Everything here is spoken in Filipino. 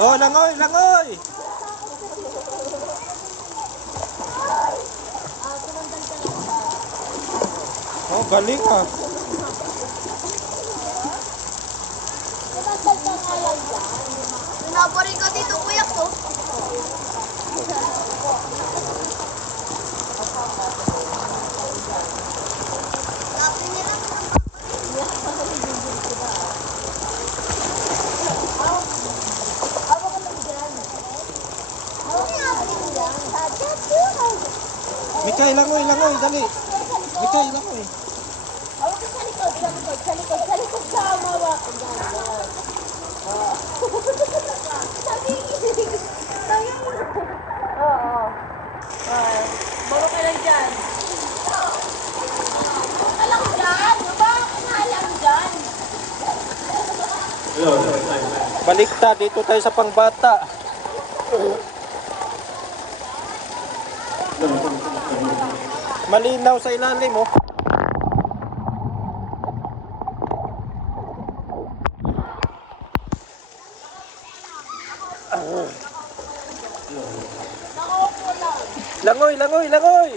Oh, langoy, langoy! Oh, galing ah. Naparin ka dito, kuya ko. Mikay, langoy, langoy, dali. Mikay, langoy. Sa likod sa mawa. Oo. Baro ka lang dyan. Baro ka lang dyan. Baro ka lang dyan. Balikta, dito tayo sa pangbata. Malinaw sa ilalim, oh. Langoy, langoy, langoy!